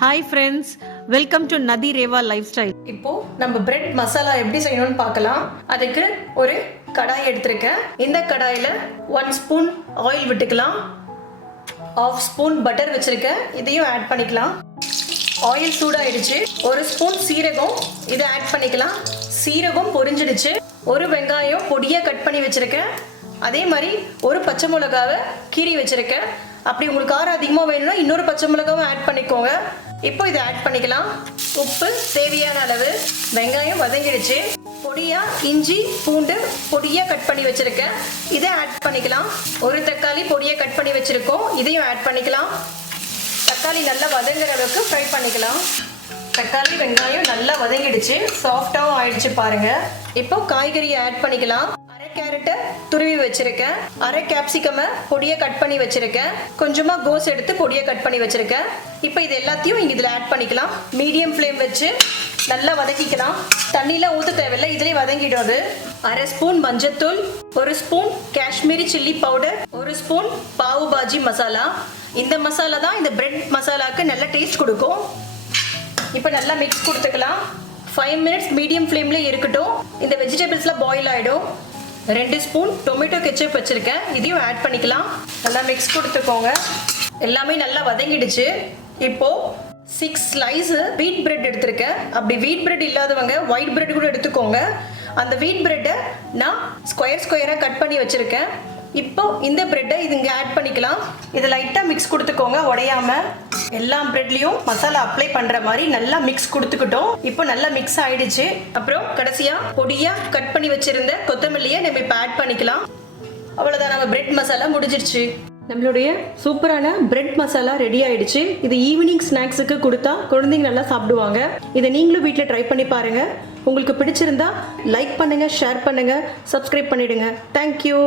Hi friends welcome to நதி Rewa life style இப்போ நம்ம பிரெட் மசாலா எப்படி செய்யணும்னு பார்க்கலாம். அதுக்கு ஒரு கடாய் எடுத்திருக்கேன். இந்த கடாயில் ஒன் ஸ்பூன் ஆயில் விட்டுக்கலாம். ஆஃப் ஸ்பூன் பட்டர் வச்சிருக்கேன். இதையும் ஆட் பண்ணிக்கலாம். ஆயில் சூடாயிடுச்சு. ஒரு ஸ்பூன் சீரகம். இதை ஆட் பண்ணிக்கலாம். சீரகம் பொரிஞ்சிடுச்சு. ஒரு வெங்காயம் பொடியாக கட் பண்ணி வச்சுருக்கேன். அதே மாதிரி ஒரு பச்சை மிளகாவை கீறி வச்சுருக்கேன். அப்படி உங்களுக்கு காரம் அதிகமாக வேணும்னா இன்னொரு பச்சை மிளகாவும் ஆட் பண்ணிக்கோங்க. இப்போ இதை ஆட் பண்ணிக்கலாம். உப்பு தேவையான அளவு. வெங்காயம் வதங்கிடுச்சு. பொடியா இஞ்சி பூண்டு பொடியா கட் பண்ணி வச்சிருக்கேன். இதை ஆட் பண்ணிக்கலாம். ஒரு தக்காளி பொடியா கட் பண்ணி வச்சிருக்கோம். இதையும் ஆட் பண்ணிக்கலாம். தக்காளி நல்லா வதங்குற அளவுக்கு ஃப்ரை பண்ணிக்கலாம். தக்காளி வெங்காயம் நல்லா வதங்கிடுச்சு. சாஃப்டாகவும் ஆயிடுச்சு பாருங்க. இப்போ காய்கறியை ஆட் பண்ணிக்கலாம். கேரட்டை துருவி வச்சிருக்கேன். அரை கேப்சிகமை பொடியை கட் பண்ணி வச்சிருக்கேன். கொஞ்சமா கோஸ் எடுத்து பொடியை கட் பண்ணி வச்சிருக்கேன். இப்போ இது எல்லாத்தையும் இங்க இதில் ஆட் பண்ணிக்கலாம். மீடியம் ஃப்ளேம் வச்சு நல்லா வதக்கிக்கலாம். தண்ணியெலாம் ஊற்ற தேவையில்லை இதுலேயே வதங்கிடும் அது. அரை ஸ்பூன் மஞ்சத்தூள் ஒரு ஸ்பூன் காஷ்மீரி சில்லி பவுடர் ஒரு ஸ்பூன் பாவு பாஜி மசாலா. இந்த மசாலா தான் இந்த பிரெட் மசாலாக்கு நல்ல டேஸ்ட் கொடுக்கும். இப்போ நல்லா மிக்ஸ் கொடுத்துக்கலாம். ஃபைவ் மினிட்ஸ் மீடியம் ஃப்ளேம்லேயே இருக்கட்டும். இந்த வெஜிடபிள்ஸ்லாம் பாயில் ஆகிடும் ரெண்டு ஸ்பூன் டொமேட்டோ கெச்சப் வச்சுருக்கேன். இதையும் ஆட் பண்ணிக்கலாம். நல்லா மிக்ஸ் கொடுத்துக்கோங்க. எல்லாமே நல்லா வதங்கிடுச்சு. இப்போது சிக்ஸ் ஸ்லைஸ் வீட் பிரெட் எடுத்திருக்கேன். அப்படி வீட் பிரெட் இல்லாதவங்க ஒயிட் பிரெட் கூட எடுத்துக்கோங்க. அந்த வீட் பிரெட்டை நான் ஸ்கொயர் ஸ்கொயராக கட் பண்ணி வச்சுருக்கேன். இப்போ இந்த பிரெட்டை இது இங்கே ஆட் பண்ணிக்கலாம். இதை லைட்டாக மிக்ஸ் கொடுத்துக்கோங்க உடையாமல் எல்லா பிரெட்லேயும் மசாலா அப்ளை பண்ணுற மாதிரி நல்லா மிக்ஸ் கொடுத்துக்கிட்டோம். இப்போ நல்லா மிக்ஸ் ஆயிடுச்சு. அப்புறம் கடைசியாக பொடியாக கட் பண்ணி வச்சிருந்த கொத்தமல்லியை நம்ம இப்போ ஆட் பண்ணிக்கலாம். அவ்வளோதான் நம்ம பிரெட் மசாலா முடிஞ்சிருச்சு. நம்மளுடைய சூப்பரான பிரெட் மசாலா ரெடி ஆயிடுச்சு. இது ஈவினிங் ஸ்நாக்ஸுக்கு கொடுத்தா குழந்தைங்க நல்லா சாப்பிடுவாங்க. இதை நீங்களும் வீட்டில் ட்ரை பண்ணி பாருங்க. உங்களுக்கு பிடிச்சிருந்தா லைக் பண்ணுங்க ஷேர் பண்ணுங்க சப்ஸ்கிரைப் பண்ணிடுங்க. தேங்க்யூ